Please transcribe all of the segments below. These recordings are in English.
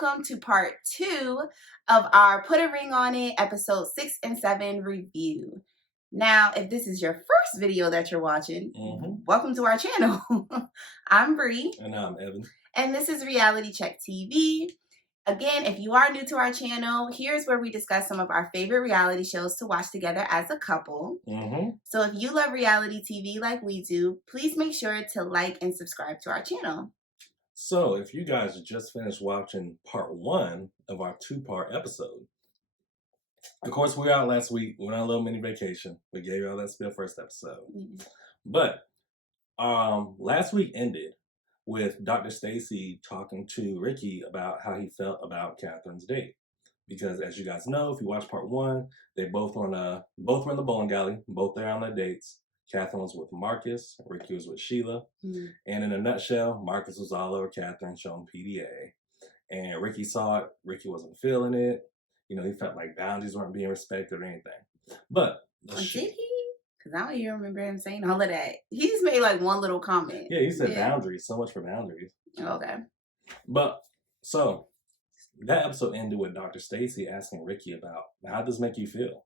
welcome to part 2 of our Put a Ring on It episode 6 and 7 review. Now, if this is your first video that you're watching, welcome to our channel. I'm Bree. And I'm Evan. And this is Reality Check TV. Again, if you are new to our channel, here's where we discuss some of our favorite reality shows to watch together as a couple. So if you love reality TV like we do, please make sure to like and subscribe to our channel. So if you guys just finished watching part 1 of our 2-part episode, of course we were out last week. We went on a little mini vacation. We gave y'all that spiel first episode. But last week ended with Dr. Stacy talking to Ricky about how he felt about Catherine's date. Because as you guys know, if you watch part 1, they both were in the bowling alley, both there on their dates. Catherine was with Marcus, Ricky was with Sheila. And in a nutshell, Marcus was all over Catherine showing PDA. And Ricky saw it. Ricky wasn't feeling it. You know, he felt like boundaries weren't being respected or anything. But did he? Because I don't even remember him saying all of that. He just made like one little comment. Yeah, he said boundaries. So much for boundaries. Okay. But, so, that episode ended with Dr. Stacy asking Ricky about, how does this make you feel?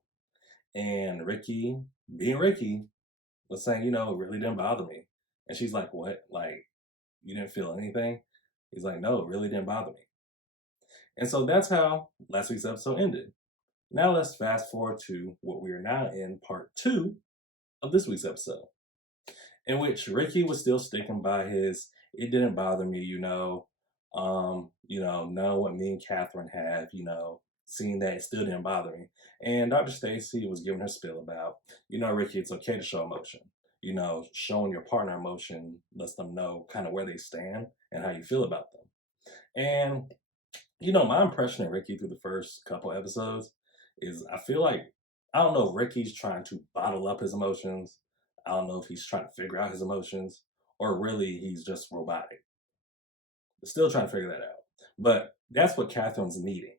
And Ricky, being Ricky, was saying, you know, it really didn't bother me. And she's like, what? Like, you didn't feel anything? He's like, no, it really didn't bother me. And so that's how last week's episode ended. Now let's fast forward to what we are now in part 2 of this week's episode, in which Ricky was still sticking by his, it didn't bother me, know what me and Catherine have, seeing that it still didn't bother me. And Dr. Stacy was giving her spiel about, Ricky, it's okay to show emotion. Showing your partner emotion lets them know kind of where they stand and how you feel about them. And, my impression of Ricky through the first couple episodes is I feel like, I don't know if Ricky's trying to bottle up his emotions. I don't know if he's trying to figure out his emotions, or really he's just robotic. Still trying to figure that out. But that's what Catherine's needing.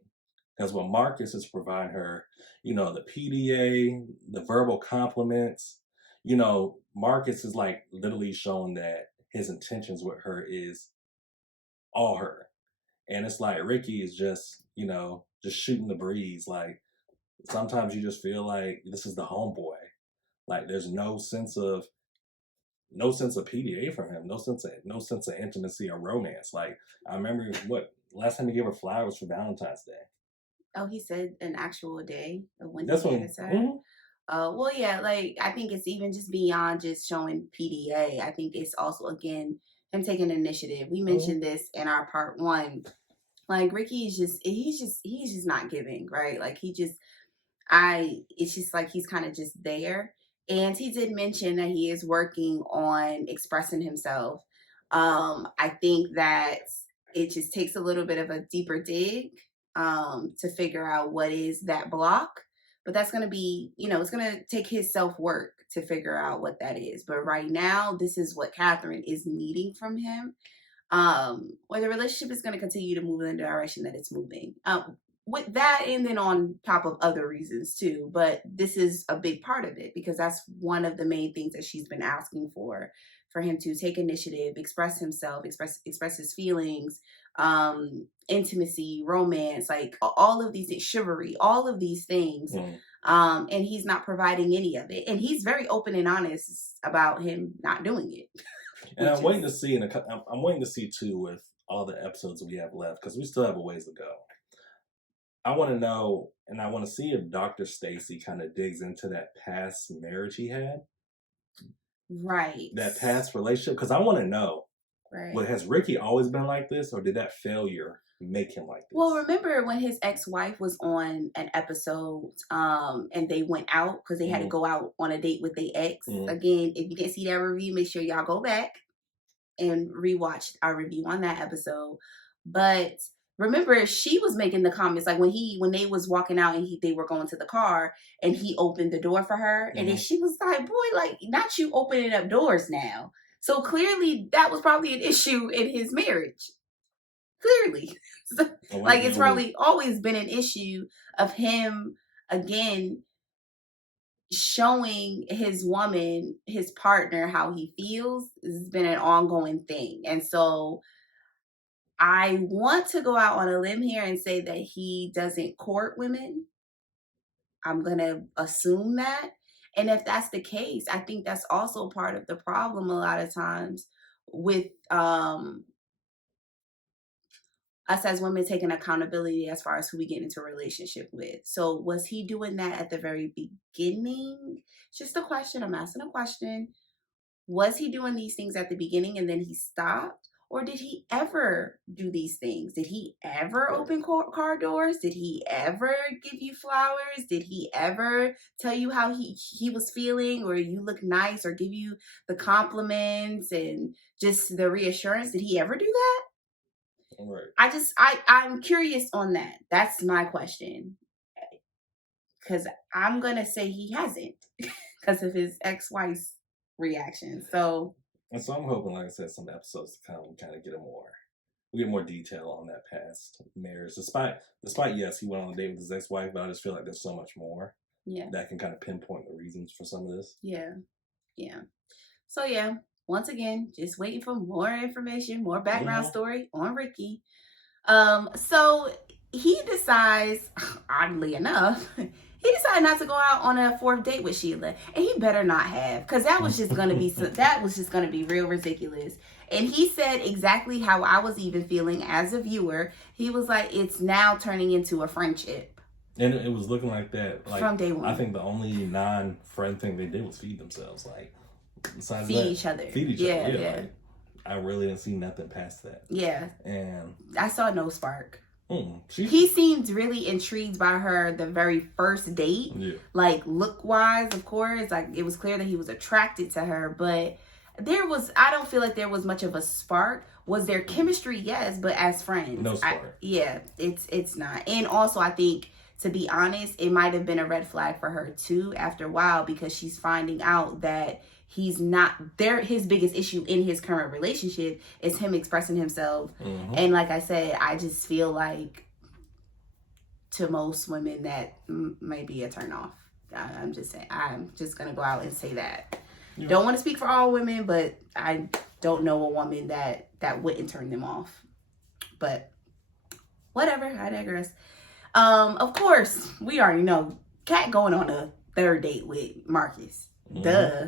Because what Marcus is providing her, the PDA, the verbal compliments, Marcus is like literally showing that his intentions with her is all her. And it's like Ricky is just, just shooting the breeze. Like sometimes you just feel like this is the homeboy. Like there's no sense of PDA from him, no sense of intimacy or romance. Like I remember last time he gave her flowers for Valentine's Day. Oh, he said an actual day of when That's he when. gave it to her. Well, yeah, like I think it's even just beyond just showing PDA. I think it's also again him taking initiative. We mentioned this in our part 1. Like Ricky is he's just not giving, right? Like it's just like he's kind of just there. And he did mention that he is working on expressing himself. I think that it just takes a little bit of a deeper dig to figure out what is that block. But that's going to be, it's going to take his self-work to figure out what that is. But right now, this is what Catherine is needing from him. Or the relationship is going to continue to move in the direction that it's moving. With that, and then on top of other reasons too, but this is a big part of it because that's one of the main things that she's been asking for him to take initiative, express himself, express his feelings, intimacy, romance, like all of these things, chivalry, all of these things. And he's not providing any of it, and he's very open and honest about him not doing it. And I'm waiting to see. I'm waiting to see too with all the episodes we have left because we still have a ways to go. I want to know, and I want to see if Dr. Stacy kind of digs into that past marriage he had. Right. That past relationship, because I want to know. Right. Well, has Ricky always been like this, or did that failure make him like this? Well, remember when his ex-wife was on an episode, and they went out because they had to go out on a date with their ex. Again, if you didn't see that review, make sure y'all go back and rewatch our review on that episode. But remember, she was making the comments like when they was walking out and they were going to the car and he opened the door for her, and then she was like, "Boy, like not you opening up doors now." So clearly, that was probably an issue in his marriage. Clearly, like it's probably always been an issue of him again showing his woman, his partner, how he feels. Has been an ongoing thing, and so I want to go out on a limb here and say that he doesn't court women. I'm going to assume that. And if that's the case, I think that's also part of the problem a lot of times with us as women taking accountability as far as who we get into a relationship with. So was he doing that at the very beginning? It's just a question. I'm asking a question. Was he doing these things at the beginning and then he stopped? Or did he ever do these things? Did he ever open car doors? Did he ever give you flowers? Did he ever tell you how he was feeling, or you look nice, or give you the compliments and just the reassurance? Did he ever do that? Right. I'm curious on that. That's my question. Because I'm gonna say he hasn't because of his ex-wife's reaction. So And so I'm hoping, like I said, some episodes to come kind of we get more detail on that past marriage. Despite yes, he went on a date with his ex-wife, but I just feel like there's so much more yeah, that can kind of pinpoint the reasons for some of this. yeah, yeah. So yeah, once again, just waiting for more information, more background story on Ricky. So he decides, oddly enough, he decided not to go out on a fourth date with Sheila, and he better not have, because that was just gonna be real ridiculous. And he said exactly how I was even feeling as a viewer. He was like, "It's now turning into a friendship." And it was looking like that, like, from day one. I think the only non-friend thing they did was feed themselves. Like, besides feed that, each other. feed each other. Yeah. Yeah. Like, I really didn't see nothing past that. Yeah. And I saw no spark. He seemed really intrigued by her the very first date. Yeah. Like, look-wise, of course. Like, it was clear that he was attracted to her, but I don't feel like there was much of a spark. Was there chemistry? Yes, but as friends. No spark. It's not. And also, I think, to be honest, it might have been a red flag for her too after a while, because she's finding out that he's not there. His biggest issue in his current relationship is him expressing himself. And like I said, I just feel like to most women that may be a turnoff. I'm just saying, I'm just going to go out and say that. Yeah. Don't want to speak for all women, but I don't know a woman that wouldn't turn them off. But whatever, I digress. Of course, we already know Kat going on a third date with Marcus. Duh.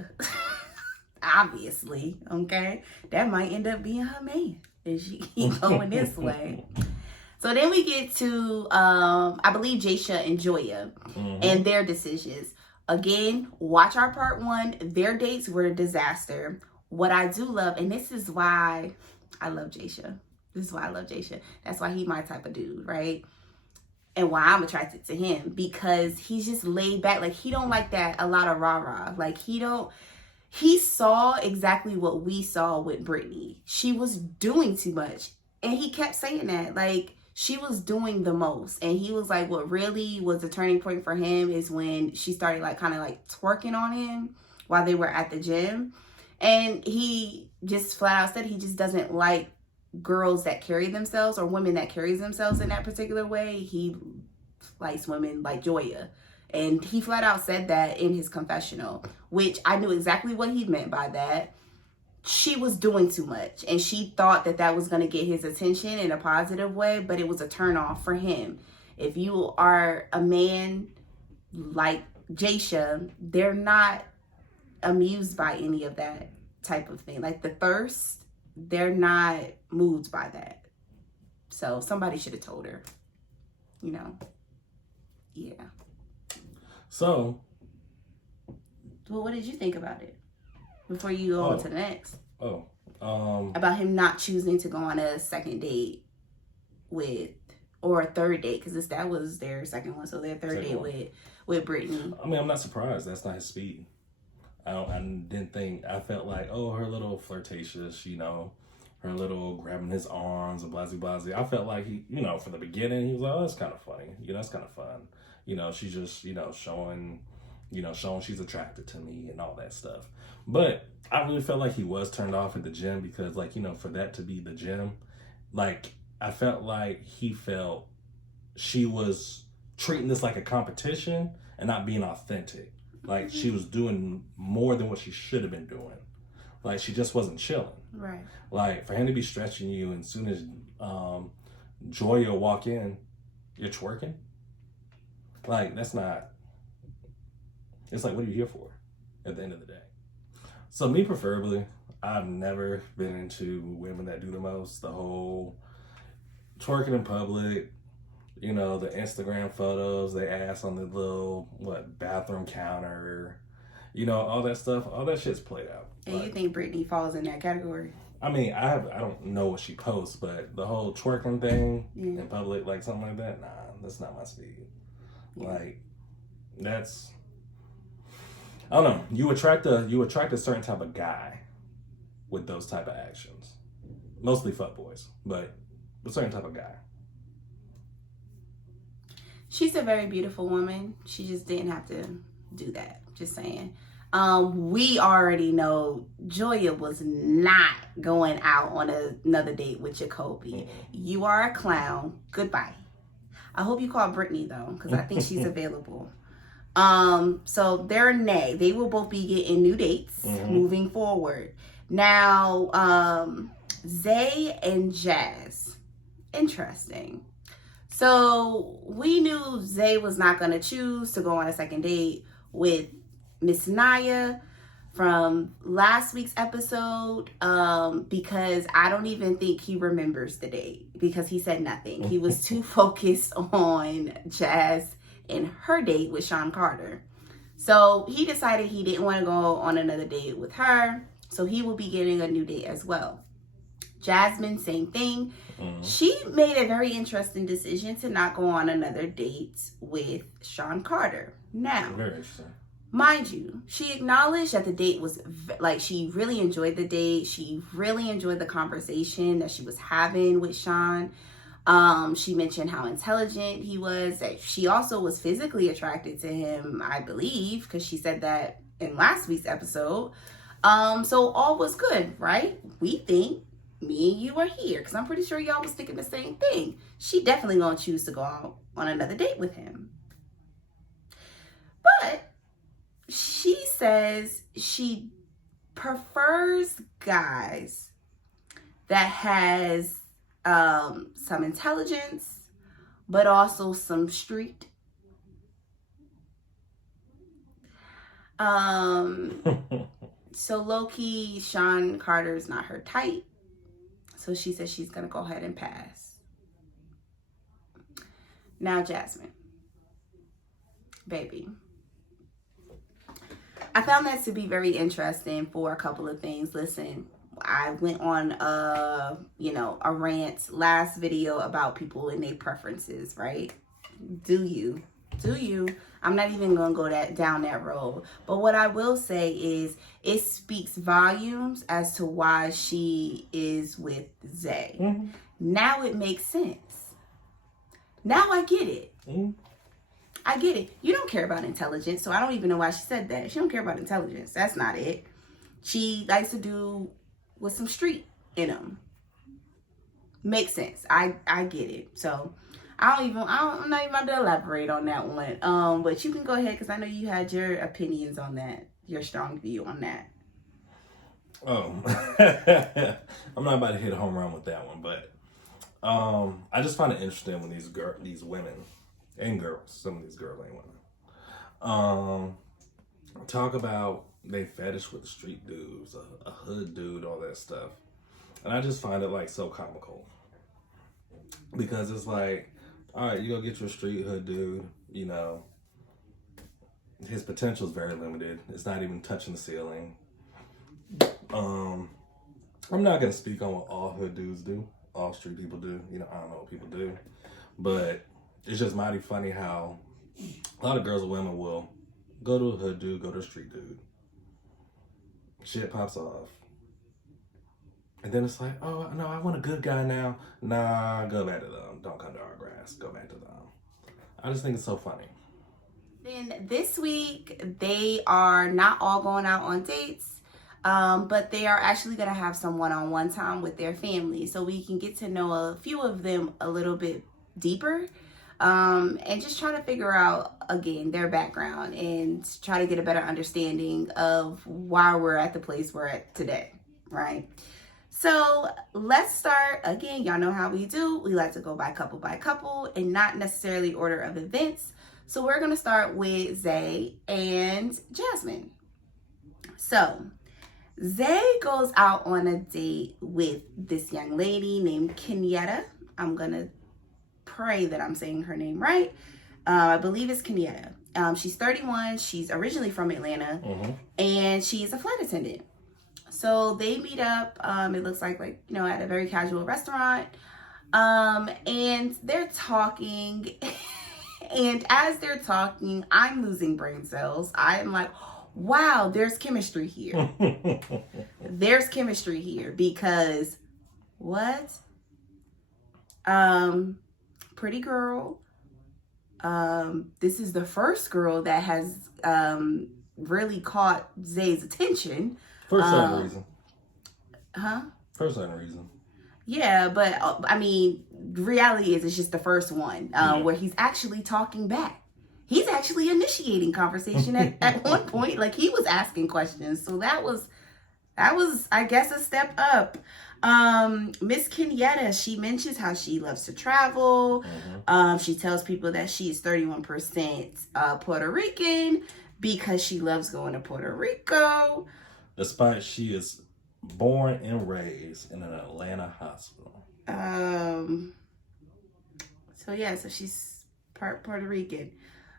Obviously, okay? That might end up being her man if she keep going this way. So then we get to, I believe, Jaisha and Joya and their decisions. Again, watch our part 1. Their dates were a disaster. What I do love, and this is why I love Jaisha. That's why he's my type of dude, right? And why I'm attracted to him, because he's just laid back. Like, he don't like that a lot of rah-rah. Like, he saw exactly what we saw with Brittany. She was doing too much. And he kept saying that. Like, she was doing the most. And he was like, what really was the turning point for him is when she started, like, kind of like twerking on him while they were at the gym. And he just flat out said he just doesn't like girls that carry themselves, or women that carries themselves in that particular way. He likes women like Joya. And he flat out said that in his confessional, which I knew exactly what he meant by that. She was doing too much, and she thought that was going to get his attention in a positive way, but it was a turnoff for him. If you are a man like Jaisha, they're not amused by any of that type of thing. Like the thirst, they're not moved by that. So somebody should have told her, you know. Yeah. So, well, what did you think about it before you go on to the next? About him not choosing to go on a second date with, or a third date, because that was their second one, so their third date with Brittany. I mean, I'm not surprised. That's not his speed. I felt like, her little flirtatious, her little grabbing his arms and blasey. I felt like he, from the beginning, he was like, oh, that's kind of funny. That's kind of fun. She's just, showing she's attracted to me and all that stuff. But I really felt like he was turned off at the gym because, for that to be the gym, I felt like he felt she was treating this like a competition and not being authentic. Like, she was doing more than what she should have been doing. Like she just wasn't chilling. Right. Like for him to be stretching you, and as soon as Joy will walk in, you're twerking. Like that's not. It's like, what are you here for? At the end of the day. So me preferably, I've never been into women that do the most. The whole twerking in public, you know, the Instagram photos, they ass on the little bathroom counter, you know, all that stuff. All that shit's played out. And you think Britney falls in that category? I mean, I don't know what she posts, but the whole twerking thing in public, like something like that, nah, that's not my speed. Yeah. Like that's, I don't know. You attract a certain type of guy with those type of actions. Mostly fuckboys, but a certain type of guy. She's a very beautiful woman. She just didn't have to do that. Just saying. We already know Joya was not going out on another date with Jacoby. Mm-hmm. You are a clown. Goodbye. I hope you call Brittany though, because I think she's available. So they're nay. They will both be getting new dates moving forward. Now, Zay and Jazz. Interesting. So we knew Zay was not going to choose to go on a second date with Miss Naya from last week's episode, because I don't even think he remembers the date because he said nothing. He was too focused on Jazz and her date with Sean Carter. So he decided he didn't want to go on another date with her. So he will be getting a new date as well. Jasmine, same thing. She made a very interesting decision to not go on another date with Sean Carter. Now, very interesting. Mind you, she acknowledged that the date was, like, she really enjoyed the date. She really enjoyed the conversation that she was having with Sean. She mentioned how intelligent he was, that she also was physically attracted to him, I believe, because she said that in last week's episode. So all was good, right? We think me and you are here, because I'm pretty sure y'all was thinking the same thing. She definitely gonna choose to go out on another date with him. But she says she prefers guys that has some intelligence, but also some street. So low-key, Sean Carter is not her type. So she says she's going to go ahead and pass. Now, Jasmine. Baby. I found that to be very interesting for a couple of things. Listen, I went on a rant last video about people and their preferences, right? Do you? I'm not even going to go down that road. But what I will say is it speaks volumes as to why she is with Zay. Mm-hmm. Now it makes sense. Now I get it. Mm-hmm. I get it. You don't care about intelligence, so I don't even know why she said that. She don't care about intelligence. That's not it. She likes to do with some street in them. Makes sense. I get it. So I'm not even about to elaborate on that one. But you can go ahead because I know you had your opinions on that, your strong view on that. Oh, I'm not about to hit a home run with that one, but I just find it interesting when these women and girls, some of these girls ain't women, talk about they fetish with the street dudes, a hood dude, all that stuff, and I just find it like so comical because it's like, all right, you go get your street hood dude, you know, his potential is very limited. It's not even touching the ceiling. I'm not going to speak on what all hood dudes do, all street people do. You know, I don't know what people do. But it's just mighty funny how a lot of girls and women will go to a hood dude, go to a street dude. Shit pops off. And then it's like, oh, no, I want a good guy now. Nah, go back to them. Don't come to our grass. Go back to them. I just think it's so funny. Then this week, they are not all going out on dates, but they are actually going to have some one-on-one time with their family. So we can get to know a few of them a little bit deeper, and just try to figure out, again, their background and try to get a better understanding of why we're at the place we're at today. right? So let's start again. Y'all know how we do. We like to go by couple and not necessarily order of events. So we're going to start with Zay and Jasmine. So Zay goes out on a date with this young lady named Kenyatta. I'm going to pray that I'm saying her name right. I believe it's Kenyatta. She's 31. She's originally from Atlanta, and she's a flight attendant. So they meet up. It looks like at a very casual restaurant, and they're talking. And as they're talking, I'm losing brain cells. I am like, wow, there's chemistry here. There's chemistry here because what? Pretty girl. This is the first girl that has really caught Zay's attention. For some reason. Huh? For some reason. Yeah, but I mean, reality is it's just the first one where he's actually talking back. He's actually initiating conversation at one point. Like he was asking questions. So that was, I guess, a step up. Miss Kenyatta, she mentions how she loves to travel. She tells people that she is 31% Puerto Rican because she loves going to Puerto Rico. Despite she is born and raised in an Atlanta hospital. So she's part Puerto Rican.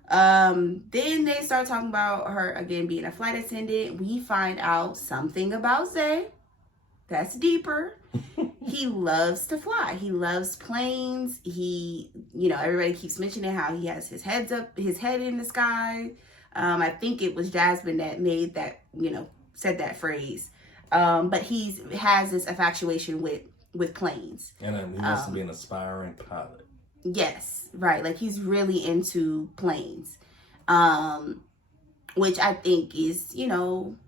Then they start talking about her again being a flight attendant. We find out something about Zay that's deeper. He loves to fly. He loves planes. Everybody keeps mentioning how he has his head in the sky. I think it was Jasmine that made that, said that phrase. But he has this infatuation with planes. And he wants to be an aspiring pilot. Yes, right. Like he's really into planes. Which I think is,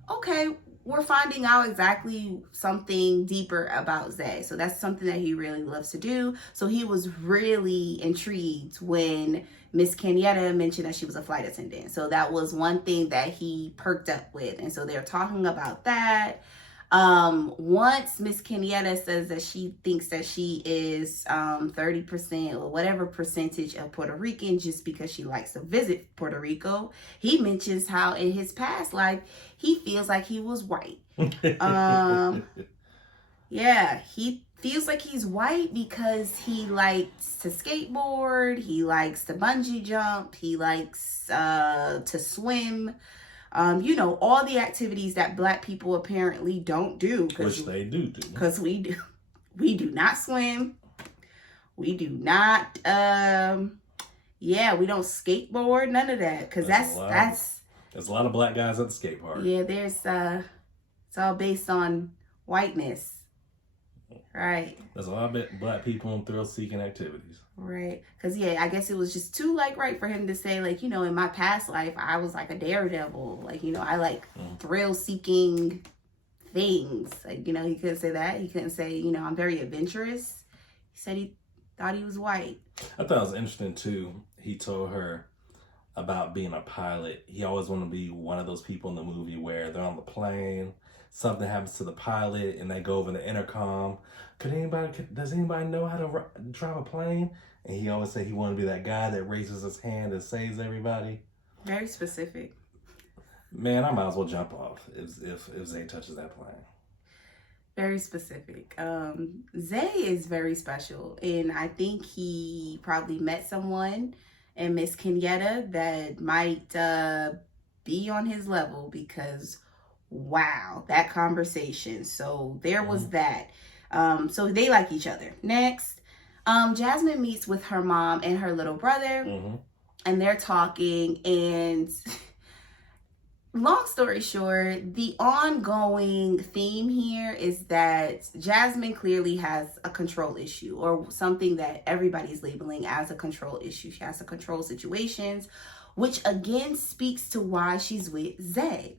okay, we're finding out exactly something deeper about Zay. So that's something that he really loves to do. So he was really intrigued when Miss Kenyatta mentioned that she was a flight attendant. So that was one thing that he perked up with. And so they're talking about that. Once Miss Kenyatta says that she thinks that she is 30% or whatever percentage of Puerto Rican just because she likes to visit Puerto Rico, he mentions how in his past life he feels like he was white. Yeah, he feels like he's white because he likes to skateboard, he likes to bungee jump, he likes to swim. All the activities that Black people apparently don't do. Which they do. Because we do. We do not swim. We do not, we don't skateboard, none of that. Because there's a lot of Black guys at the skate park. Yeah, it's all based on whiteness. Right. There's a lot of Black people in thrill-seeking activities. Right. Because, I guess it was just too, right for him to say, in my past life, I was like a daredevil. I like thrill-seeking things. He couldn't say that. He couldn't say, I'm very adventurous. He said he thought he was white. I thought it was interesting, too. He told her about being a pilot. He always wanted to be one of those people in the movie where they're on the plane, something happens to the pilot, and they go over the intercom. Does anybody know how to drive a plane? And he always said he wanted to be that guy that raises his hand and saves everybody. Very specific. Man, I might as well jump off if Zay touches that plane. Very specific. Zay is very special, and I think he probably met someone in Miss Kenyatta that might be on his level because, wow, that conversation. So there was that. So they like each other. Next, Jasmine meets with her mom and her little brother, and they're talking. And long story short, the ongoing theme here is that Jasmine clearly has a control issue, or something that everybody's labeling as a control issue. She has to control situations, which again speaks to why she's with Zay.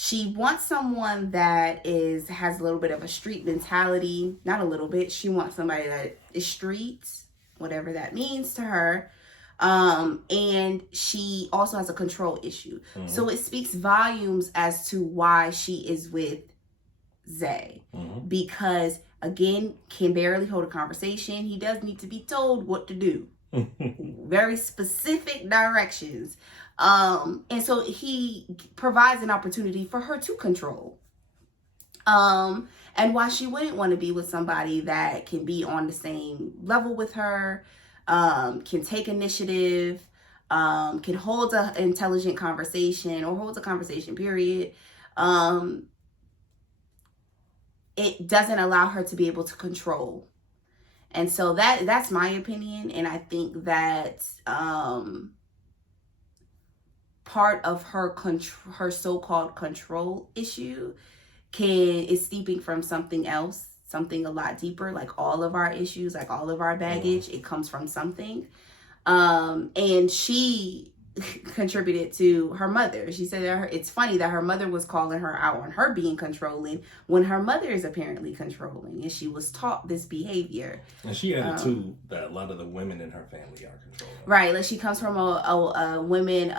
She wants someone that has a little bit of a street mentality. Not a little bit. She wants somebody that is streets, whatever that means to her. And she also has a control issue. So it speaks volumes as to why she is with Zay. Mm-hmm. Because, again, can barely hold a conversation. He does need to be told what to do. Very specific directions. And so he provides an opportunity for her to control. And why she wouldn't want to be with somebody that can be on the same level with her, can take initiative, can hold an intelligent conversation or holds a conversation, period. It doesn't allow her to be able to control. And so that's my opinion. And I think that part of her her so-called control issue is steeping from something else, something a lot deeper. Like all of our issues, like all of our baggage, it comes from something. And she contributed to her mother. She said that it's funny that her mother was calling her out on her being controlling when her mother is apparently controlling, and she was taught this behavior. And she added too that a lot of the women in her family are controlling. Right, like she comes from a women.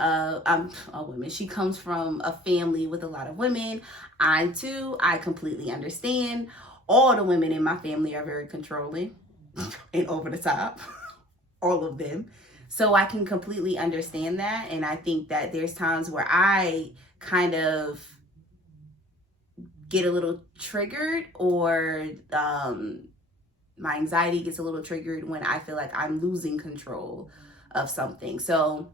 She comes from a family with a lot of women. I completely understand. All the women in my family are very controlling and over the top. All of them. So I can completely understand that. And I think that there's times where I kind of get a little triggered, or my anxiety gets a little triggered when I feel like I'm losing control of something. So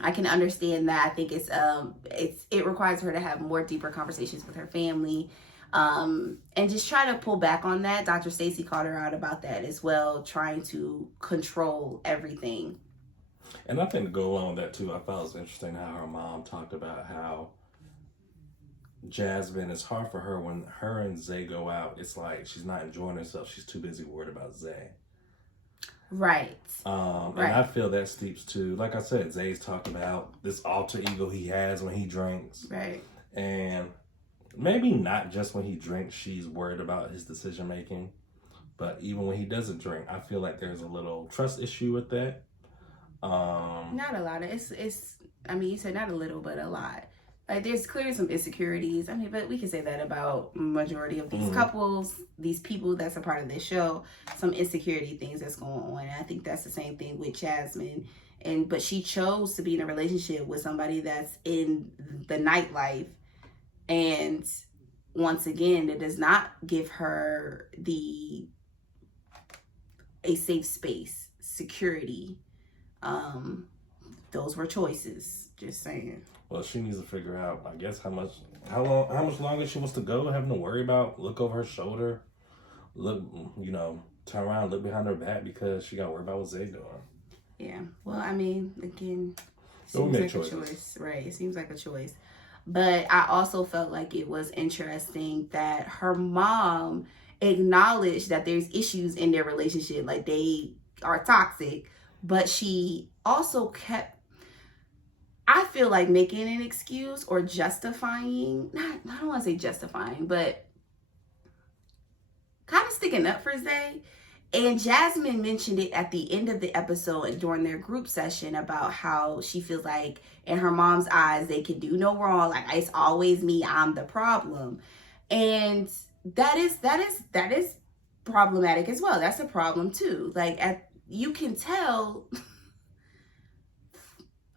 I can understand that. I think it requires her to have more deeper conversations with her family. And just try to pull back on that. Dr. Stacy called her out about that as well, trying to control everything. And I think to go along with that too, I thought it was interesting how her mom talked about how Jasmine, it's hard for her when her and Zay go out. It's like she's not enjoying herself. She's too busy worried about Zay. Right. And I feel that steeps to, like I said, Zay's talked about this alter ego he has when he drinks. Right. And maybe not just when he drinks, she's worried about his decision making. But even when he doesn't drink, I feel like there's a little trust issue with that. Not a lot. I mean, you said not a little, but a lot. Like, there's clearly some insecurities. I mean, but we can say that about majority of these couples, these people that's a part of this show, some insecurity things that's going on. And I think that's the same thing with Jasmine. But she chose to be in a relationship with somebody that's in the nightlife. And once again, it does not give her a safe space, security. Those were choices. Just saying. Well, she needs to figure out, I guess, how much longer she wants to go, having to worry about, look over her shoulder, look, turn around, look behind her back because she got to worry about what Zay doing. Yeah. Well, I mean, again, seems like a choice, right? It seems like a choice. But I also felt like it was interesting that her mom acknowledged that there's issues in their relationship, like they are toxic, but she also kept, I feel like, making an excuse or justifying, I don't want to say justifying, but kind of sticking up for Zay. And Jasmine mentioned it at the end of the episode and during their group session about how she feels like in her mom's eyes, they can do no wrong. Like, it's always me, I'm the problem. And that is problematic as well. That's a problem too. Like, you can tell,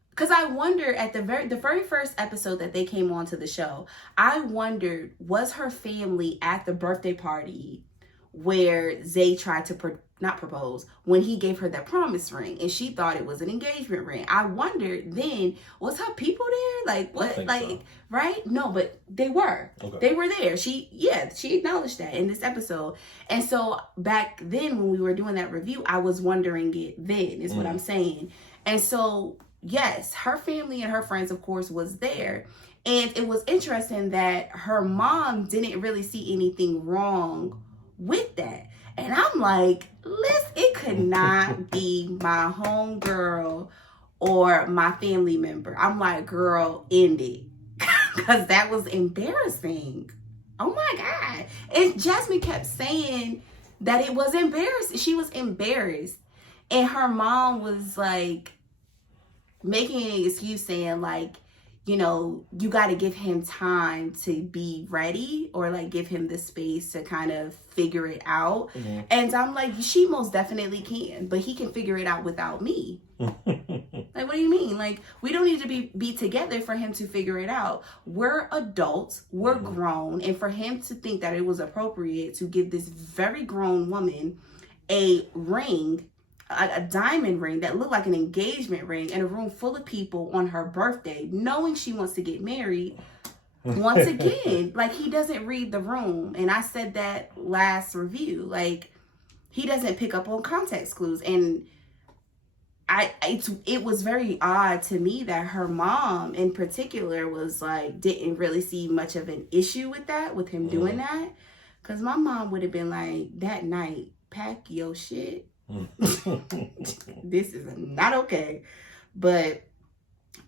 because I wonder at the very first episode that they came onto the show, I wondered, was her family at the birthday party where Zay tried to not propose, when he gave her that promise ring and she thought it was an engagement ring? I wondered then, was her people there? Like, what? Like, so. Right? No, but they were. Okay. They were there. She acknowledged that in this episode. And so back then when we were doing that review, I was wondering it then, is what I'm saying. And so, yes, her family and her friends, of course, was there. And it was interesting that her mom didn't really see anything wrong with that. And I'm like, it could not be my homegirl or my family member. I'm like, girl, end it. Because that was embarrassing. Oh my God. And Jasmine kept saying that it was embarrassing. She was embarrassed. And her mom was like making an excuse saying like, you know, you got to give him time to be ready, or like give him the space to kind of figure it out. Mm-hmm. And I'm like, she most definitely can, but he can figure it out without me. Like, what do you mean? Like, we don't need to be together for him to figure it out. We're adults, we're grown, and for him to think that it was appropriate to give this very grown woman a ring, a diamond ring that looked like an engagement ring, in a room full of people on her birthday, knowing she wants to get married. Once again, like, he doesn't read the room. And I said that last review. Like, he doesn't pick up on context clues. And it was very odd to me that her mom in particular was like, didn't really see much of an issue with that, with him doing that. Because my mom would have been like, that night, pack your shit. This is not okay. But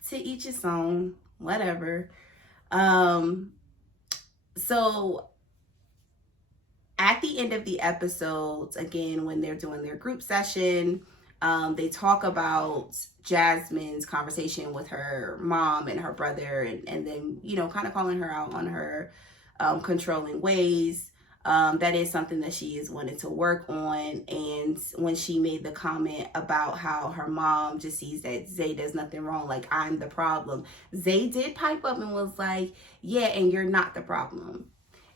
to each his own, whatever. So at the end of the episodes, again, when they're doing their group session, they talk about Jasmine's conversation with her mom and her brother, and then, you know, kind of calling her out on her controlling ways. That is something that she is wanting to work on. And when she made the comment about how her mom just sees that Zay does nothing wrong, like, I'm the problem, Zay did pipe up and was like, yeah, and you're not the problem.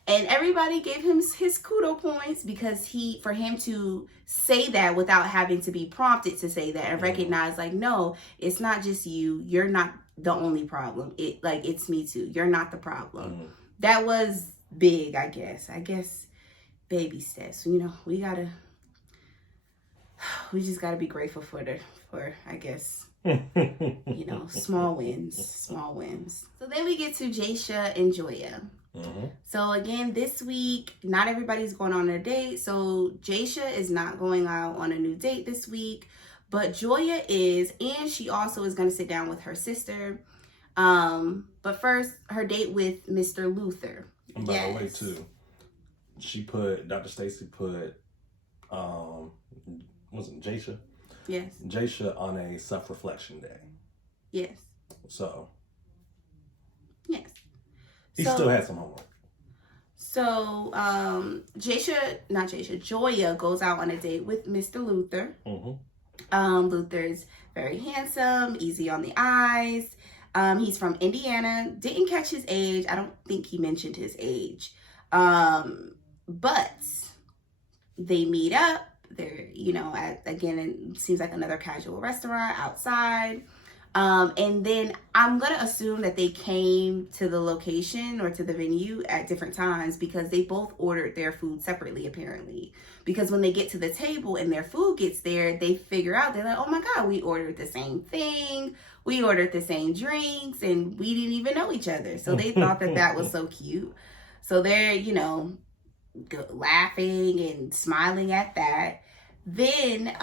And everybody gave him his kudo points, because for him to say that without having to be prompted to say that, and recognize, like, no, it's not just you. You're not the only problem. It's me too. You're not the problem. That was big, I guess. Baby steps. You know, we just gotta be grateful for I guess, you know, small wins. So then we get to Jaysha and Joya. So again, this week, not everybody's going on a date. So Jaysha is not going out on a new date this week, but Joya is, and she also is going to sit down with her sister. But first, her date with Mr. Luther. And by the way, too, Dr. Stacy put, was it Jaysha? Yes. Jaysha on a self-reflection day. Yes. So. Yes. He still had some homework. So, Joya goes out on a date with Mr. Luther. Luther's very handsome, easy on the eyes. He's from Indiana. Didn't catch his age. I don't think he mentioned his age. But they meet up. They're, you know, again, it seems like another casual restaurant outside. And then I'm going to assume that they came to the location or to the venue at different times, because they both ordered their food separately, apparently. Because when they get to the table and their food gets there, they figure out, they're like, oh my God, we ordered the same thing. We ordered the same drinks, and we didn't even know each other. So they thought that was so cute. So they're, you know, laughing and smiling at that. Then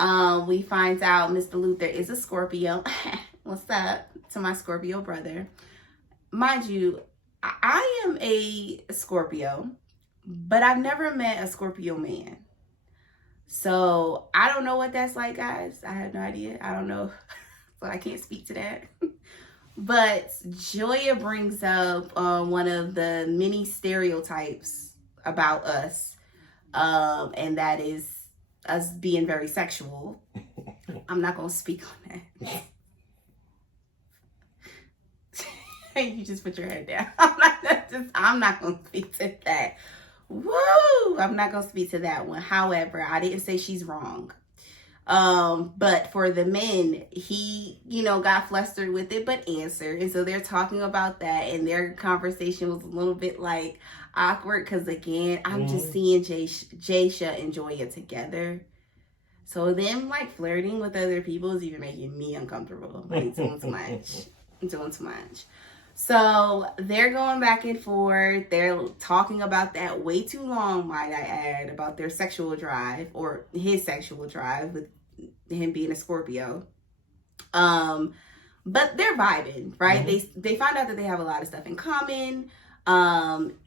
we find out Mr. Luther is a Scorpio. What's up to my Scorpio brother? Mind you, I am a Scorpio, but I've never met a Scorpio man. So I don't know what that's like, guys. I have no idea. I don't know. So I can't speak to that. But Joya brings up one of the many stereotypes about us, and that is us being very sexual. I'm not going to speak on that. You just put your head down. I'm not going to speak to that. Woo! I'm not going to speak to that one. However, I didn't say she's wrong. But for the men, he, you know, got flustered with it, but answered. And so they're talking about that, and their conversation was a little bit like awkward, because again, I'm just seeing Jaysha and Joya together. So them like flirting with other people is even making me uncomfortable. Like, doing too much. So they're going back and forth. They're talking about that way too long, might I add, about their sexual drive, or his sexual drive, with him being a Scorpio. But they're vibing, right? They find out that they have a lot of stuff in common.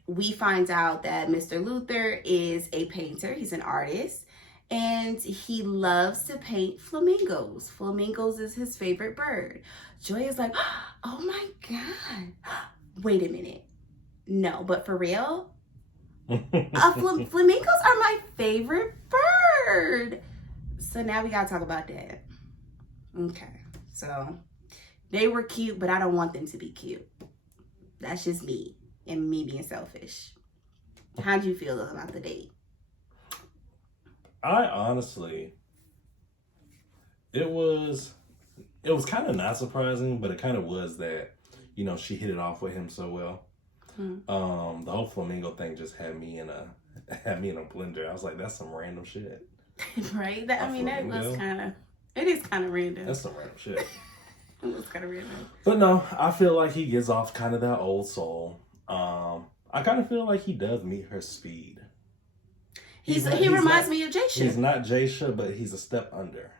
We find out that Mr. Luther is a painter. He's an artist. and he loves to paint flamingos. Flamingos is his favorite bird. Joy is like, oh my God. Wait a minute. No, but for real? Flamingos are my favorite bird. So now we gotta talk about that. Okay, so they were cute, but I don't want them to be cute. That's just me and me being selfish. How'd you feel about the date? I honestly, it was kind of not surprising, but it kind of was that, you know, she hit it off with him so well. The whole flamingo thing just had me in a blender. I was like, that's some random shit. Right? That was it is kind of random. That's some random shit. It was kind of random. But no, I feel like he gives off kind of that old soul. I kind of feel like he does meet her speed. He reminds me of Jaysha. He's not Jaysha, but he's a step under.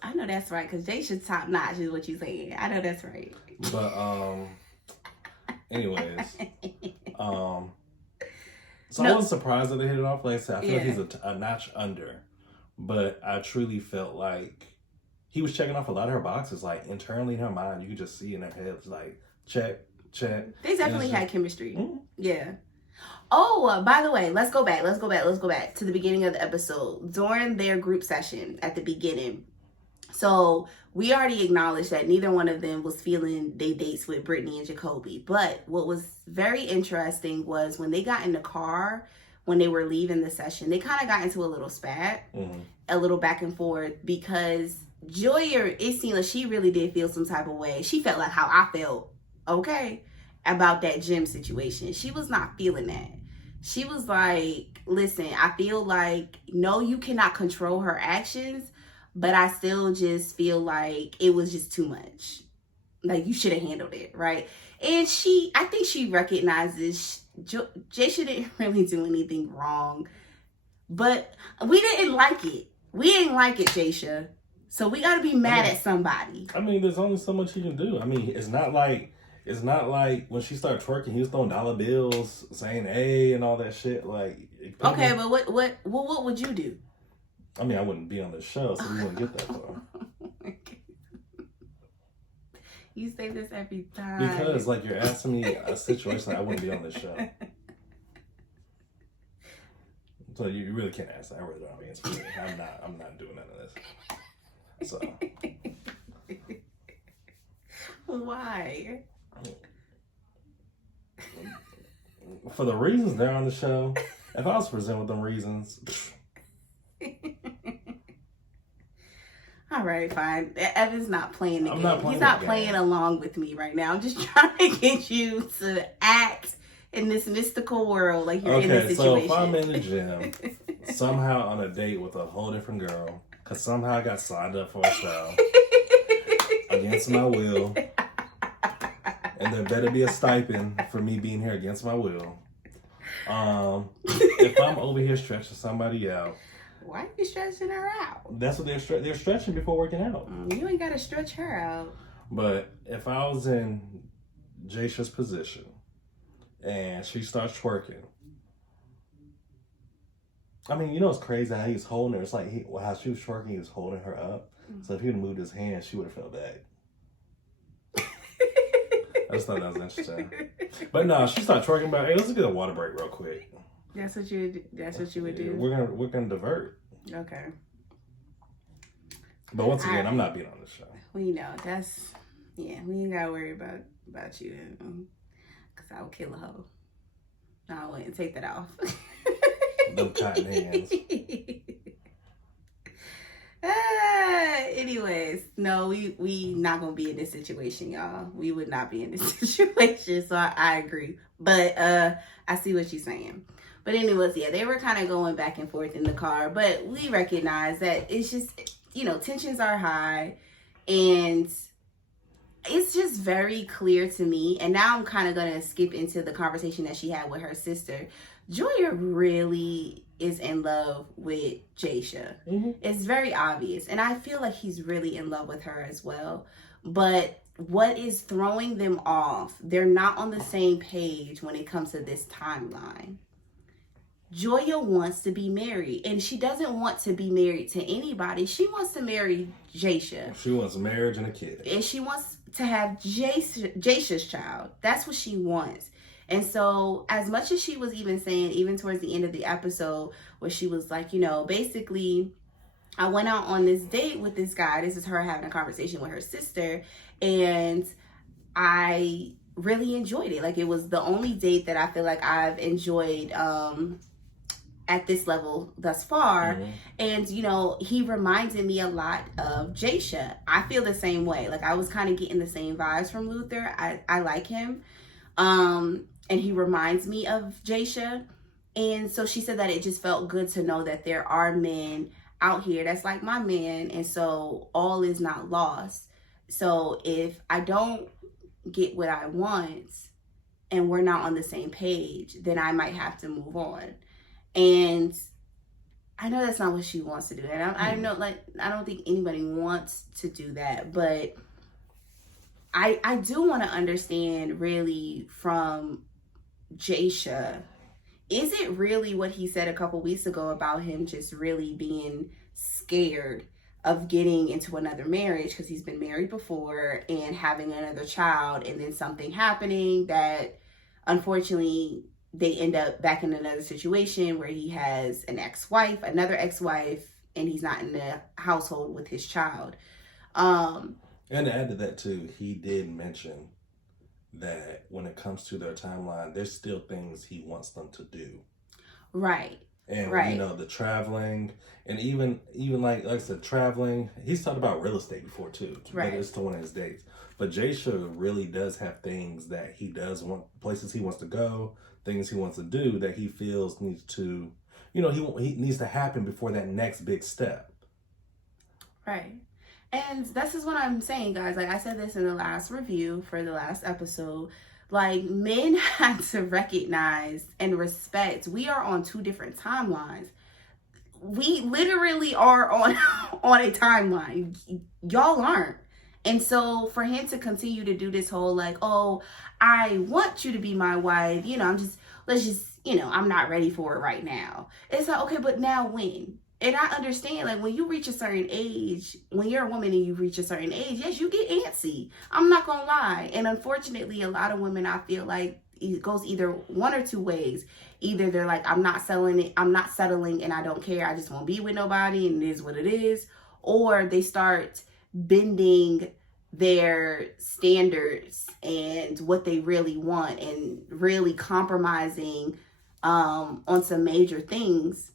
I know that's right, because Jaysha's top notch is what you're saying. I know that's right. But, anyways. So I wasn't surprised that they hit it off. Like I said, I feel like he's a notch under. But I truly felt like he was checking off a lot of her boxes. Like, internally in her mind, you could just see in her head, it's like, check. They definitely had chemistry. Mm-hmm. Yeah. Oh, by the way, let's go back to the beginning of the episode. During their group session at the beginning. So we already acknowledged that neither one of them was feeling they dates with Brittany and Jacoby. But what was very interesting was when they got in the car, when they were leaving the session, they kind of got into a little spat, a little back and forth, because Joya, it seemed like she really did feel some type of way. She felt like how I felt, okay, about that gym situation. She was not feeling that. She was like, listen, I feel like, no, you cannot control her actions, but I still just feel like it was just too much. Like, you should have handled it, right? And I think she recognizes Jaysha didn't really do anything wrong, but we didn't like it. We didn't like it, Jaysha. So we got to be mad at somebody. I mean, there's only so much you can do. I mean, it's not like when she started twerking, he was throwing dollar bills, saying "hey" and all that shit. Like, okay, but what would you do? I mean, I wouldn't be on the show, so we wouldn't get that far. You say this every time. Because, like, you're asking me a situation I wouldn't be on the show. So you really can't ask that. I really don't have an answer for you. I'm not doing none of this. So. Why? For the reasons they're on the show, if I was presented with them reasons... All right, fine. Evan's not playing the game. He's not playing along with me right now. I'm just trying to get you to act in this mystical world like you're in this situation. Okay, so if I'm in the gym, somehow on a date with a whole different girl, because somehow I got signed up for a show against my will, and there better be a stipend for me being here against my will. If I'm over here stretching somebody out, why are you stretching her out? That's what they're stretching before working out. You ain't got to stretch her out. But if I was in Jaysha's position and she starts twerking, I mean, you know, it's crazy how he's holding her. It's like how she was twerking, he was holding her up. So if he would have moved his hand, she would have fell back. I just thought that was interesting. But no, she started twerking about, hey, let's get a water break real quick. That's what you would do. We're gonna divert. Okay. But once again, I'm not being on the show. We know we ain't gotta worry about you, cause I would kill a hoe. No, I wouldn't take that off. Them cotton hands. Anyways, no, we not gonna be in this situation, y'all. We would not be in this situation, so I agree. But I see what you're saying. But anyways, yeah, they were kind of going back and forth in the car, but we recognize that it's just, you know, tensions are high, and it's just very clear to me. And now I'm kind of going to skip into the conversation that she had with her sister. Joya really is in love with Jaysha. Mm-hmm. It's very obvious. And I feel like he's really in love with her as well. But what is throwing them off, they're not on the same page when it comes to this timeline. Joya wants to be married, and she doesn't want to be married to anybody. She wants to marry Jasha. She wants marriage and a kid. And she wants to have Jasha's child. That's what she wants. And so, as much as she was even saying, even towards the end of the episode, where she was like, basically, I went out on this date with this guy. This is her having a conversation with her sister. And I really enjoyed it. Like, it was the only date that I feel like I've enjoyed at this level thus far. Mm-hmm. And he reminded me a lot of Jasha. I feel the same way. Like, I was kind of getting the same vibes from Luther. I like him, and he reminds me of Jasha. And so she said that it just felt good to know that there are men out here that's like my man, and so all is not lost. So if I don't get what I want and we're not on the same page, then I might have to move on. And I know that's not what she wants to do. And I know, I don't think anybody wants to do that. But I do want to understand, really, from Jasha, is it really what he said a couple weeks ago about him just really being scared of getting into another marriage because he's been married before and having another child, and then something happening that, unfortunately, they end up back in another situation where he has another ex-wife, and he's not in the household with his child. And to add to that too, he did mention that when it comes to their timeline, there's still things he wants them to do. Right. And the traveling, and even like I said, traveling. He's talked about real estate before too. Right. But it's to one of his dates. But Jasha really does have things that he does want, places he wants to go, things he wants to do that he feels needs to, he needs to happen before that next big step. Right. And this is what I'm saying, guys. Like I said this in the last review for the last episode. Like, men have to recognize and respect we are on two different timelines. We literally are on a timeline. Y'all aren't. And so for him to continue to do this whole like, oh, I want you to be my wife, I'm not ready for it right now. It's like, okay, but now when? And I understand, like, when you reach a certain age, when you're a woman and you reach a certain age, yes, you get antsy. I'm not gonna lie. And unfortunately, a lot of women, I feel like it goes either one or two ways. Either they're like, I'm not settling, and I don't care. I just won't be with nobody, and it is what it is. Or they start bending their standards and what they really want, and really compromising on some major things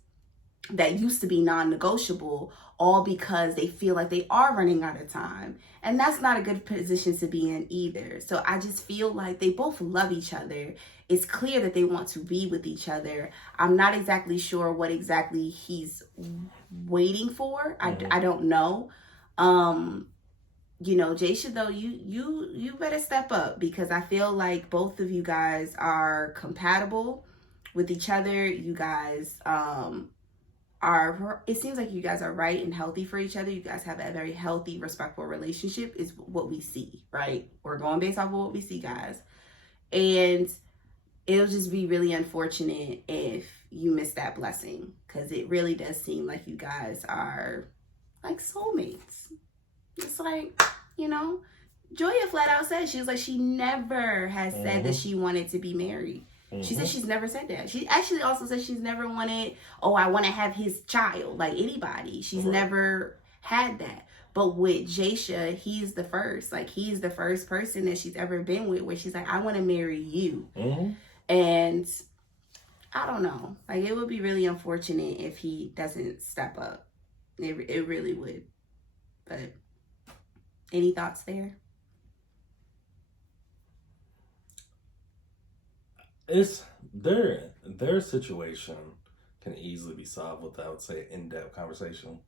that used to be non-negotiable, all because they feel like they are running out of time. And that's not a good position to be in either. So I just feel like they both love each other. It's clear that they want to be with each other. I'm not exactly sure what exactly he's waiting for. I don't know. Jasha, though, you better step up, because I feel like both of you guys are compatible with each other. You guys it seems like you guys are right and healthy for each other. You guys have a very healthy, respectful relationship is what we see, right? We're going based off of what we see, guys. And it'll just be really unfortunate if you miss that blessing, because it really does seem like you guys are like soulmates. It's like, Joya flat out said, she was like, she never has said that she wanted to be married. She said she's never said that. She actually also said she's never wanted, I want to have his child, like anybody. She's never had that. But with Jasha, he's the first. Like, he's the first person that she's ever been with where she's like, I want to marry you. And I don't know. Like, it would be really unfortunate if he doesn't step up. It really would. But any thoughts there? It's their situation can easily be solved with, I would say, in-depth conversation.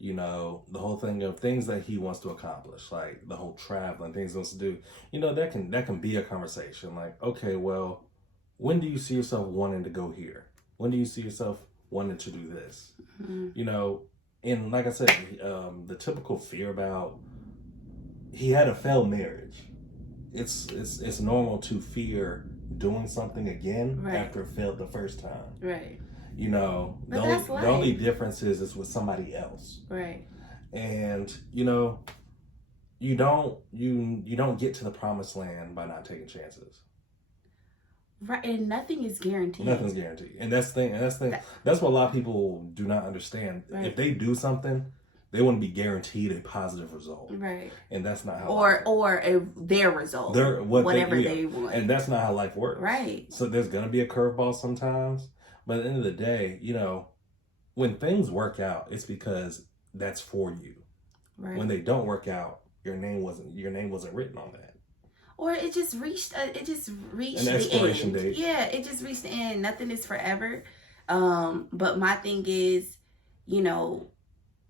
The whole thing of things that he wants to accomplish, like the whole traveling, things he wants to do. That can be a conversation. Like, okay, well, when do you see yourself wanting to go here? When do you see yourself wanting to do this? And like I said, the typical fear about he had a failed marriage. It's normal to fear doing something again after it failed the first time. Right. You know, But that's the only life. difference is with somebody else. Right. And you don't get to the promised land by not taking chances. Right. And nothing is guaranteed. Nothing's guaranteed, and that's the thing. And that's what a lot of people do not understand. Right. If they do something, they want to be guaranteed a positive result, right? And that's not how. Or their result, whatever they want, and that's not how life works, right? So there's gonna be a curveball sometimes, but at the end of the day, when things work out, it's because that's for you. Right. When they don't work out, your name wasn't written on that. Or it just reached an expiration the end. Date. Yeah, it just reached the end. Nothing is forever. But my thing is,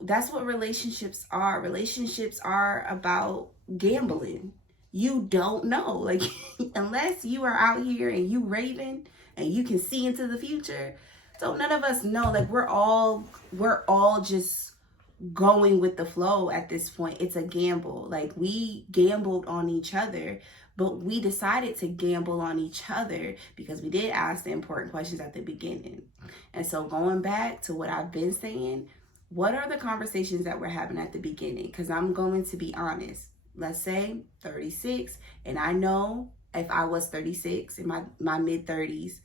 that's what relationships are. Relationships are about gambling. You don't know. Like, unless you are out here and you raving and you can see into the future. So none of us know. Like, we're all just going with the flow at this point. It's a gamble. Like, we gambled on each other, but we decided to gamble on each other because we did ask the important questions at the beginning. And so going back to what I've been saying, what are the conversations that we're having at the beginning? Because I'm going to be honest. Let's say 36, and I know if I was 36 in my mid 30s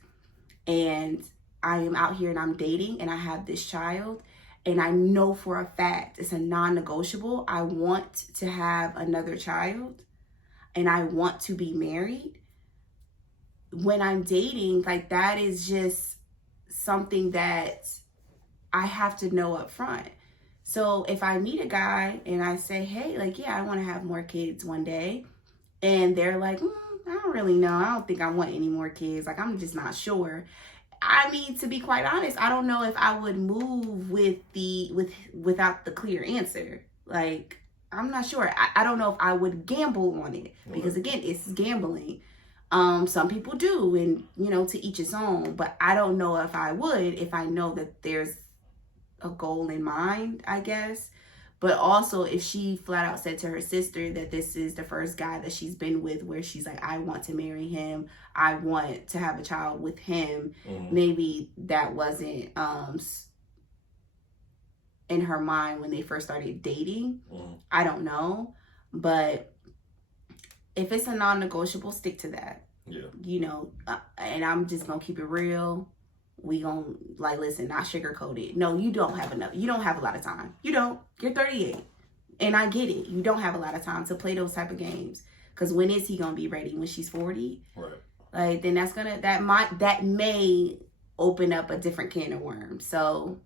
and I am out here and I'm dating and I have this child, and I know for a fact it's a non-negotiable. I want to have another child and I want to be married. When I'm dating, like, that is just something that I have to know up front. So if I meet a guy and I say, hey, like, yeah, I want to have more kids one day, and they're like, I don't really know. I don't think I want any more kids. Like, I'm just not sure. I mean, to be quite honest, I don't know if I would move without the clear answer. Like, I'm not sure. I don't know if I would gamble on it, because again, it's gambling. Some people do, and to each his own. But I don't know if I would, if I know that there's a goal in mind, I guess. But also, if she flat out said to her sister that this is the first guy that she's been with where she's like, I want to marry him, I want to have a child with him, maybe that wasn't in her mind when they first started dating. I don't know. But if it's a non-negotiable, stick to that. Yeah. And I'm just going to keep it real. We gonna, like, listen, not sugarcoat it. No, you don't have enough. You don't have a lot of time. You don't. You're 38. And I get it. You don't have a lot of time to play those type of games. Because when is he gonna be ready? When she's 40? Right. Like, then that may open up a different can of worms. So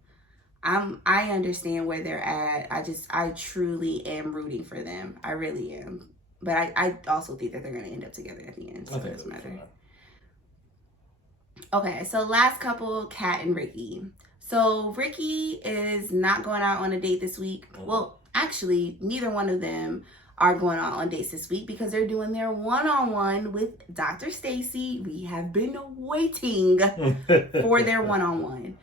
I understand where they're at. I truly am rooting for them. I really am. But I also think that they're gonna end up together at the end. So it doesn't matter. Okay, so last couple, Kat and Ricky. So Ricky is not going out on a date this week. Well, actually, neither one of them are going out on dates this week because they're doing their one-on-one with Dr. Stacy. We have been waiting for their one-on-one.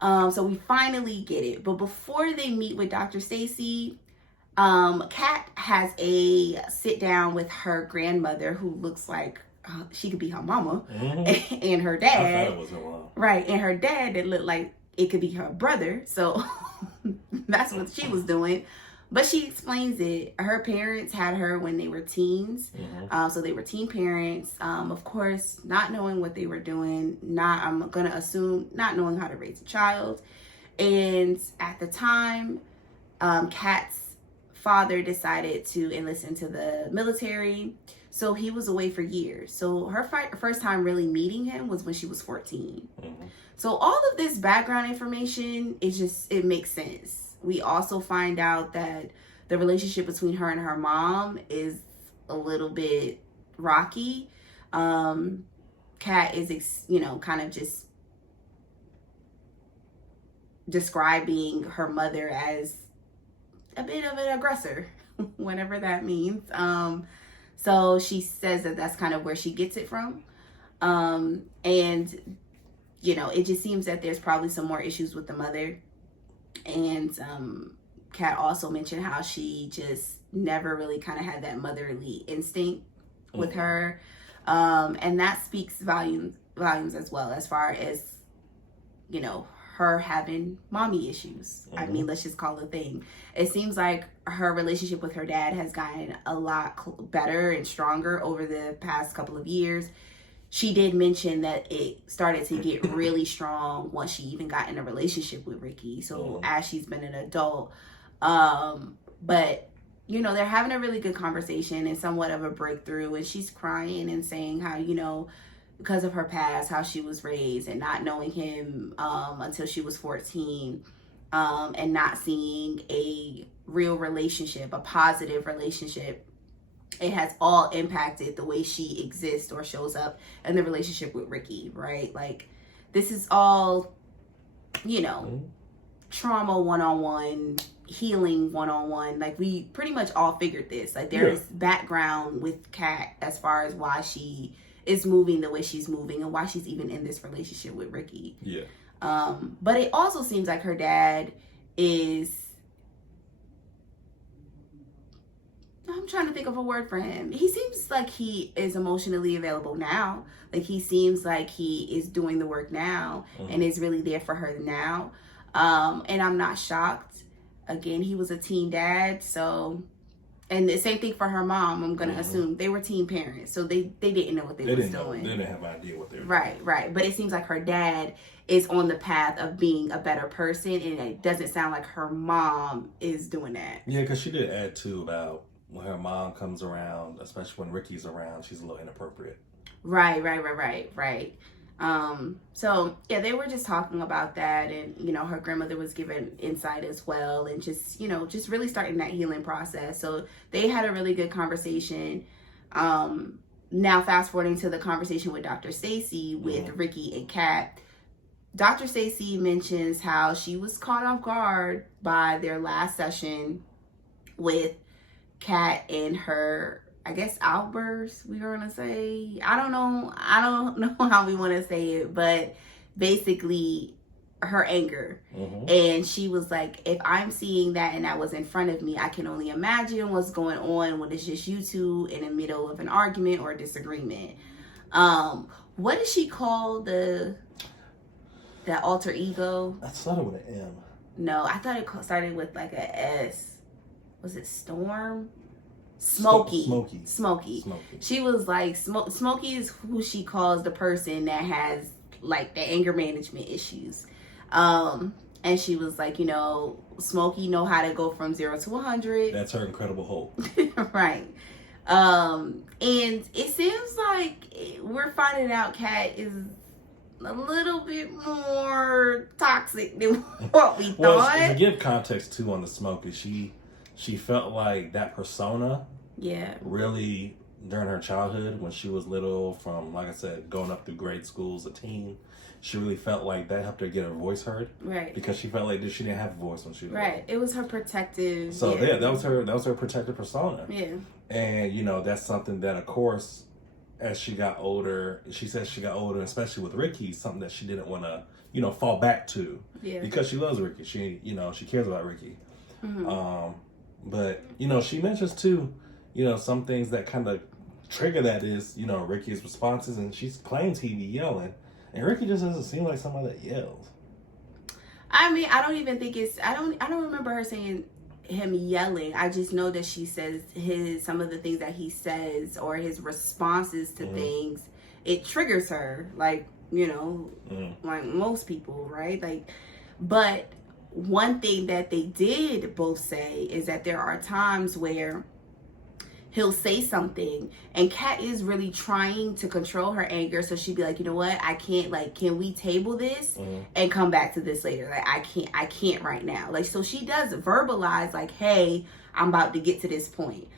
So we finally get it. But before they meet with Dr. Stacy, Kat has a sit down with her grandmother who looks like she could be her mama, and her dad. I thought it was her mom. Right, and her dad that looked like it could be her brother. So that's what she was doing. But she explains it. Her parents had her when they were teens. So they were teen parents. Of course, not knowing what they were doing. I'm going to assume not knowing how to raise a child. And at the time, Kat's father decided to enlist into the military. So he was away for years. So her first time really meeting him was when she was 14. So all of this background information, it makes sense. We also find out that the relationship between her and her mom is a little bit rocky. Kat is, kind of just describing her mother as a bit of an aggressor, whatever that means. So she says that that's kind of where she gets it from. And, it just seems that there's probably some more issues with the mother. And Kat also mentioned how she just never really kind of had that motherly instinct with her. And that speaks volumes as well, as far as, her having mommy issues. I mean, let's just call it a thing. It seems like her relationship with her dad has gotten a lot better and stronger over the past couple of years. She did mention that it started to get really strong once she even got in a relationship with Ricky. So as she's been an adult, but they're having a really good conversation and somewhat of a breakthrough. And she's crying and saying how because of her past, how she was raised and not knowing him until she was 14, and not seeing a real relationship, a positive relationship. It has all impacted the way she exists or shows up in the relationship with Ricky, right? Like, this is all, trauma 101, healing 101. Like, we pretty much all figured this. Like, there is background with Kat as far as why she is moving the way she's moving and why she's even in this relationship with Ricky. Yeah. But it also seems like her dad is, I'm trying to think of a word for him. He seems like he is emotionally available now. Like, he seems like he is doing the work now and is really there for her now. And I'm not shocked. Again, he was a teen dad, so... And the same thing for her mom, I'm going to assume. They were teen parents, so they didn't know what they was doing. They didn't have an idea what they were doing. Right. But it seems like her dad is on the path of being a better person, and it doesn't sound like her mom is doing that. Yeah, because she did add, too, about when her mom comes around, especially when Ricky's around, she's a little inappropriate. Right. So yeah, they were just talking about that, and her grandmother was given insight as well, and just really starting that healing process. So they had a really good conversation. Now fast forwarding to the conversation with Dr. Stacy with Ricky and Kat. Dr. Stacy mentions how she was caught off guard by their last session with Kat and her, I guess, outburst, we were going to say. I don't know how we want to say it, but basically her anger. And she was like, if I'm seeing that and that was in front of me, I can only imagine what's going on when it's just you two in the middle of an argument or a disagreement. What did she call that alter ego? That started with an M. No, I thought it started with like a S. Was it Storm? Smokey. She was like, Smokey is who she calls the person that has like the anger management issues. And she was like, Smokey know how to go from 0 to 100. That's her incredible hope. Right. And it seems like we're finding out Kat is a little bit more toxic than what we thought. To give context too on the Smokey, she felt like that persona really during her childhood when she was little, from, like I said, going up through grade schools, a teen, she really felt like that helped her get her voice heard. Right. Because she felt like she didn't have a voice when she was little. It was her protective. So that was her protective persona. Yeah. And that's something that, of course, as she got older, she said she got older, especially with Ricky, something that she didn't want to, fall back to. Yeah. Because she loves Ricky. She cares about Ricky. But, she mentions too, some things that kind of trigger that is, Ricky's responses, and she claims he be yelling, and Ricky just doesn't seem like somebody that yells. I mean, I don't even think I don't remember her saying him yelling. I just know that she says some of the things that he says or his responses to things, it triggers her, like, like most people, right? Like, but one thing that they did both say is that there are times where he'll say something and Kat is really trying to control her anger, so she'd be like, you know what, I can't, like, can we table this and come back to this later? Like, I can't right now. Like, so she does verbalize like, hey, I'm about to get to this point.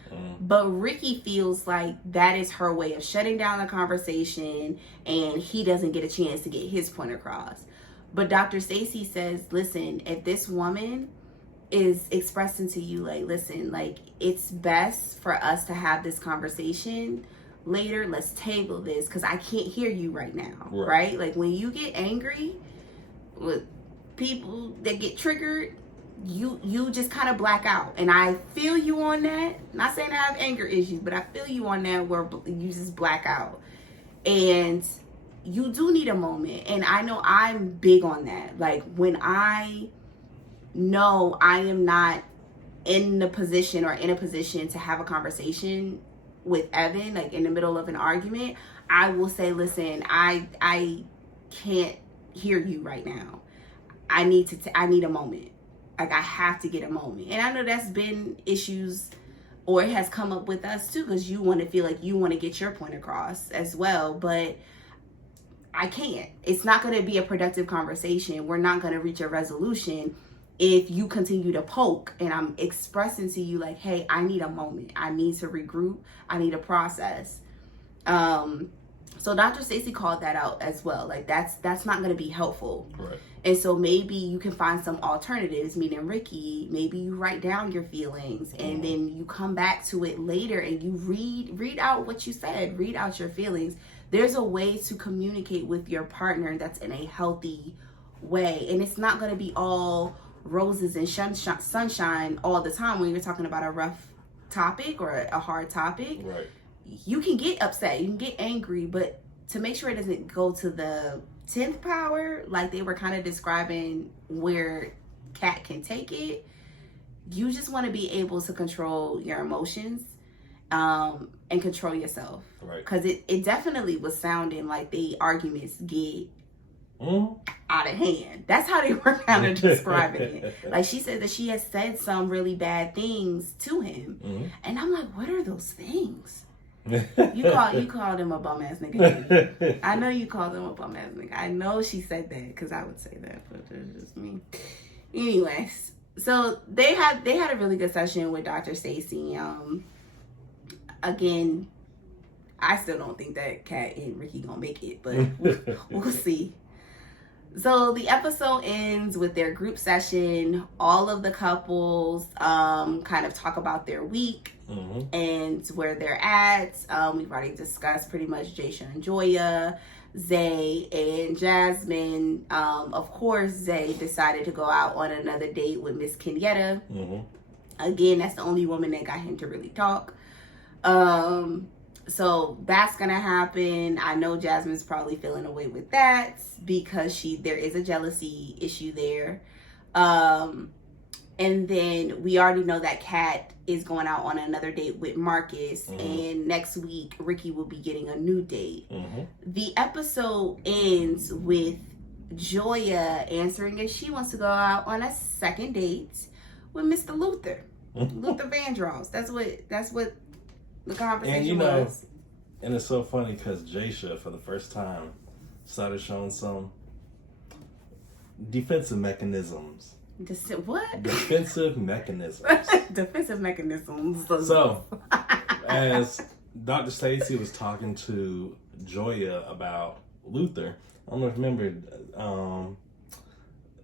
But Ricky feels like that is her way of shutting down the conversation, and he doesn't get a chance to get his point across. But Dr. Stacy says, listen, if this woman is expressing to you, like, listen, like, it's best for us to have this conversation later. Let's table this because I can't hear you right now, right? Like, when you get angry with people that get triggered, you just kind of black out. And I feel you on that. Not saying I have anger issues, but I feel you on that where you just black out. And you do need a moment. And I know I'm big on that. Like, when I know I am not in a position to have a conversation with Evan, like in the middle of an argument, I will say, listen, I can't hear you right now. I need a moment. Like, I have to get a moment. And I know that's been issues, or it has come up with us too, because you want to feel like you want to get your point across as well. But I can't. It's not going to be a productive conversation. We're not going to reach a resolution if you continue to poke, and I'm expressing to you like, hey, I need a moment. I need to regroup. I need a process. So Dr. Stacy called that out as well. Like, that's not going to be helpful. Right. And so maybe you can find some alternatives, meaning Ricky, maybe you write down your feelings and then you come back to it later and you read out what you said, read out your feelings. There's a way to communicate with your partner that's in a healthy way. And it's not going to be all roses and sunshine all the time when you're talking about a rough topic or a hard topic. Right. You can get upset, you can get angry, but to make sure it doesn't go to the 10th power, like they were kind of describing where Kat can take it, you just want to be able to control your emotions and control yourself. Right. Because it definitely was sounding like the arguments get out of hand. That's how they were kind of describing it. Like, she said that she has said some really bad things to him. And I'm like, what are those things? You called him a bum ass nigga. I know you called him a bum ass nigga. I know she said that, because I would say that, but it's just me. Anyways, so they had a really good session with Dr. Stacy. Again, I still don't think that Kat and Ricky gonna make it, but we'll see. So the episode ends with their group session. All of the couples kind of talk about their week and where they're at. We've already discussed pretty much Jaysha and Joya, Zay and Jasmine. Of course, Zay decided to go out on another date with Miss Kenyatta. Again, that's the only woman that got him to really talk. So that's gonna happen. I know Jasmine's probably feeling away with that because there is a jealousy issue there. And then we already know that Kat is going out on another date with Marcus, and next week Ricky will be getting a new date. The episode ends with Joya answering if she wants to go out on a second date with Mr. Luther. Luther Vandross. That's what the conversation was. And it's so funny because Jaysha, for the first time, started showing some defensive mechanisms. What? Defensive mechanisms. Defensive mechanisms. So, as Dr. Stacy was talking to Joya about Luther, I don't know if you remember,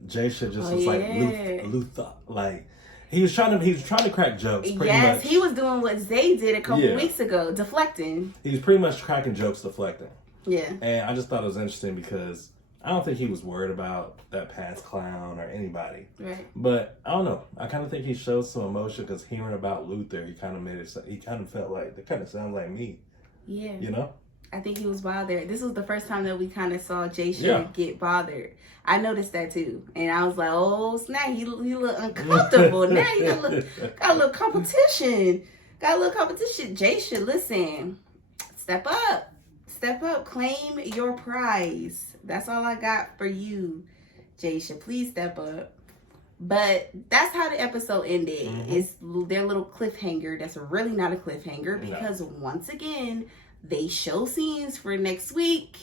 Jaysha just was like, Luther, like, he was trying to crack jokes. Pretty much. He was doing what Zay did a couple weeks ago, deflecting. He was pretty much cracking jokes, deflecting. Yeah. And I just thought it was interesting because I don't think he was worried about that past clown or anybody. Right. But I don't know. I kind of think he showed some emotion because hearing about Luther, he kind of felt like, that kind of sounds like me. Yeah. You know? I think he was bothered. This was the first time that we kind of saw Jaysha get bothered. I noticed that too. And I was like, oh, snap, he look uncomfortable. Now he got a little competition. Jaysha, listen, step up. Claim your prize. That's all I got for you, Jaysha. Please step up. But that's how the episode ended. It's their little cliffhanger that's really not a cliffhanger because once again, they show scenes for next week.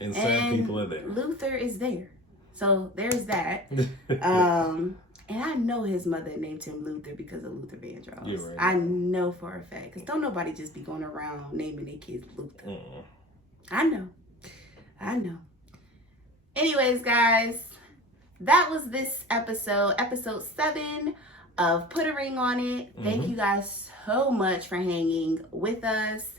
And people are there. Luther is there. So there's that. And I know his mother named him Luther because of Luther Vandross. You're right. I know for a fact. Because don't nobody just be going around naming their kids Luther. I know. Anyways, guys, that was this episode 7 of Put a Ring on It. Thank you guys so much for hanging with us,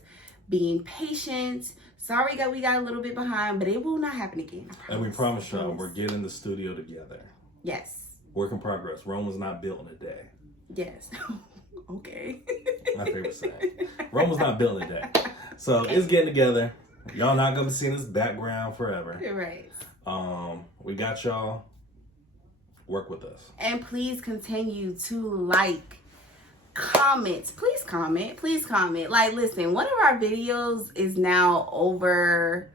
being patient. Sorry that we got a little bit behind, but it will not happen again. And we promise y'all, we're getting the studio together. Yes. Work in progress. Rome was not built in a day. Yes. Okay. My favorite saying. Rome was not built in a day. So it's getting together. Y'all not gonna see this background forever. Right. We got y'all. Work with us. And please continue to like, comment. Please comment. Please comment. Like, listen, one of our videos is now over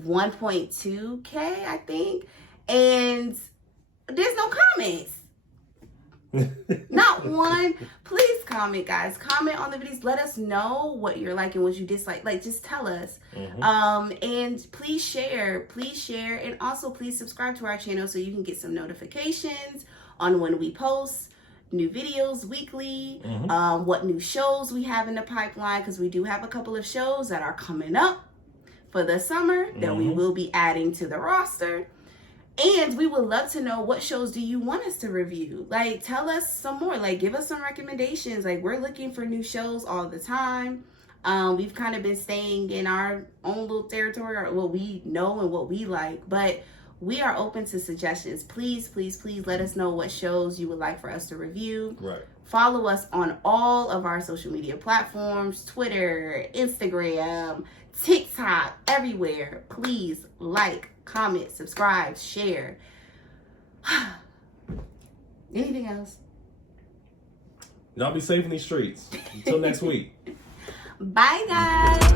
1.2K, I think. And there's no comments. Not one. Please comment, guys. Comment on the videos. Let us know what you're like and what you dislike. Like, just tell us. And please share, and also please subscribe to our channel so you can get some notifications on when we post new videos weekly, what new shows we have in the pipeline, because we do have a couple of shows that are coming up for the summer that we will be adding to the roster. And we would love to know, what shows do you want us to review? Like, tell us some more. Like, give us some recommendations. Like, we're looking for new shows all the time. We've kind of been staying in our own little territory, or what we know and what we like. But we are open to suggestions. Please, please, please let us know what shows you would like for us to review. Right. Follow us on all of our social media platforms, Twitter, Instagram, TikTok, everywhere. Please like, comment, subscribe, share. Anything else? Y'all be safe in these streets. Until next week. Bye, guys.